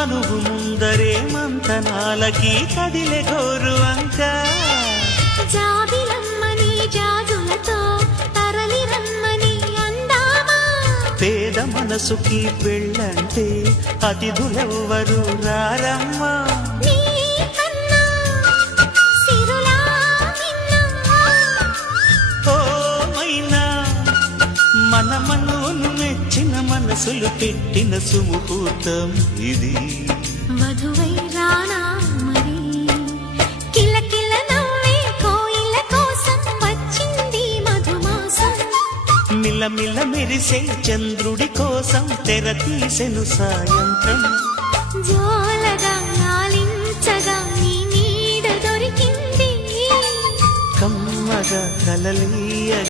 మనువు ముందరే మంతనాలకి కదిలే గోరు అంక జాబిలమ్మని జాజులతో తరలి రమ్మని అందామా పేద మనసుకి పెళ్ళంటే అతిథులెవ్వరు రారమ్మా మన మనోను మెచ్చిన మనసులు పెట్టిన సుముహూర్తం ఇది మధువై రానా మరి కిలకిల నవ్వే కోయిల కోసం వచ్చింది మధుమాసం మిలమిల మెరిసే చంద్రుడి కోసం తెర తీసెను సాయంత్రం జోలగా లాలించగా నీ నీడ దొరికింది కమ్మగా కలలీయ